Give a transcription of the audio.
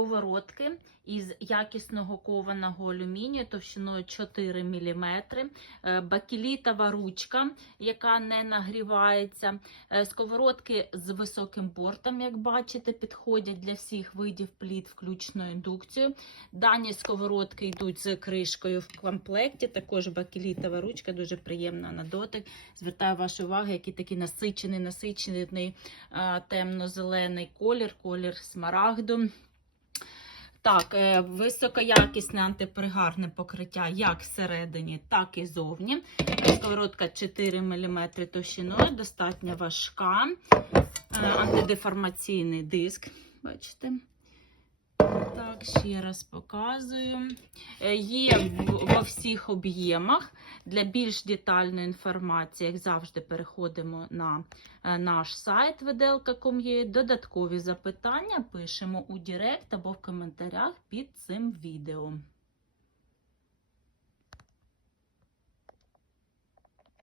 сковородки із якісного кованого алюмінію товщиною 4 мм, бакелітова ручка, яка не нагрівається. Е, Сковородки з високим бортом, як бачите, підходять для всіх видів пліт, включно індукцію. Дані сковородки йдуть з кришкою в комплекті. Також бакелітова ручка, дуже приємна на дотик. Звертаю вашу увагу, який такий насичений, насичений е, темно-зелений колір, колір смарагду. Так, е, високоякісне антипригарне покриття як всередині, так і зовні. Сковородка 4 мм товщиною, достатньо важка. Е, Антидеформаційний диск, бачите? Так, ще раз показую. Е, Є во всіх об'ємах. Для більш детальної інформації, як завжди, переходимо на е, наш сайт vdlka.com.ua. Додаткові запитання пишемо у Директ або в коментарях під цим відео.